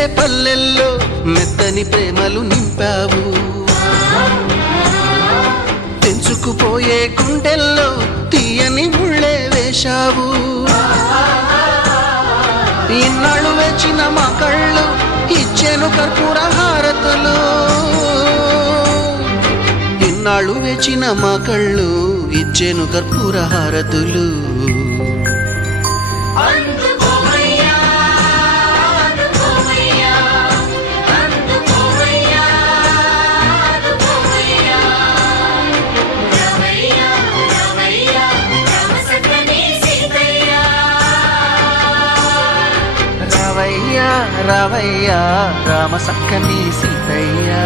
మెరిసే పల్లెల్లో మెత్తని ప్రేమలు నింపావు, తెంచుకుపోయే గుండెల్లో తీయని ముళ్ళే వేశావు. ఇన్నాళ్ళు వేచిన మా కళ్ళు ఇచ్చేను కర్పూర హారతులు, ఇన్నాళ్ళు వేచిన మా కళ్ళు ఇచ్చేను కర్పూర హారతులు. రావయ్యా రావయ్యా రామ సక్కని సీతయ్యా.